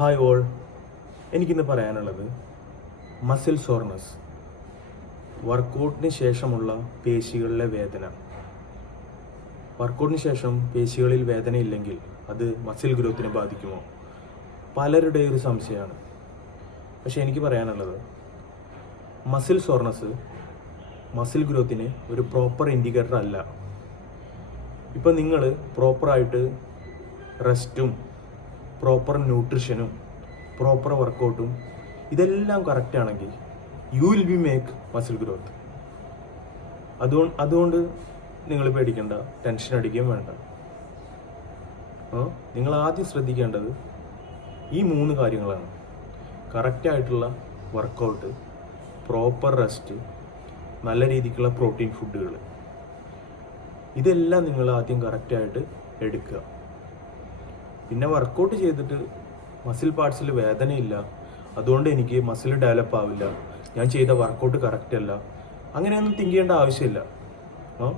Hi all എനിക്കിന്ന് പറയാനുള്ളത് muscle സോർനസ് വർക്കൗട്ടിന് ശേഷമുള്ള പേശികളിലെ വേദന. വർക്കൗട്ടിന് ശേഷം പേശികളിൽ വേദന ഇല്ലെങ്കിൽ അത് മസിൽ ഗ്രോത്തിനെ ബാധിക്കുമോ? പലരുടെ ഒരു സംശയമാണ്. പക്ഷെ എനിക്ക് പറയാനുള്ളത് മസിൽ സോർനസ് മസിൽ ഗ്രോത്തിന് ഒരു പ്രോപ്പർ ഇൻഡിക്കേറ്റർ അല്ല. ഇപ്പം നിങ്ങൾ പ്രോപ്പറായിട്ട് റെസ്റ്റും പ്രോപ്പർ ന്യൂട്രിഷനും പ്രോപ്പർ വർക്കൗട്ടും ഇതെല്ലാം കറക്റ്റ് ആണെങ്കിൽ you will be make muscle growth അതുകൊണ്ട് അതുകൊണ്ട് നിങ്ങൾ പേടിക്കേണ്ട ടെൻഷൻ അടിക്കുകയും വേണ്ട. നിങ്ങൾ ആദ്യം ശ്രദ്ധിക്കേണ്ടത് ഈ മൂന്ന് കാര്യങ്ങളാണ്. കറക്റ്റായിട്ടുള്ള വർക്കൗട്ട് പ്രോപ്പർ റെസ്റ്റ് നല്ല രീതിക്കുള്ള പ്രോട്ടീൻ ഫുഡുകൾ ഇതെല്ലാം നിങ്ങൾ ആദ്യം കറക്റ്റായിട്ട് എടുക്കുക. പിന്നെ വർക്കൗട്ട് ചെയ്തിട്ട് മസിൽ പാർട്സിൽ വേദനയില്ല. അതുകൊണ്ട് എനിക്ക് മസിൽ ഡെവലപ്പ് ആവില്ല. ഞാൻ ചെയ്ത വർക്കൗട്ട് കറക്റ്റ് അല്ല. അങ്ങനെയൊന്നും തിങ്ക് ചെയ്യേണ്ട ആവശ്യമില്ല. ആ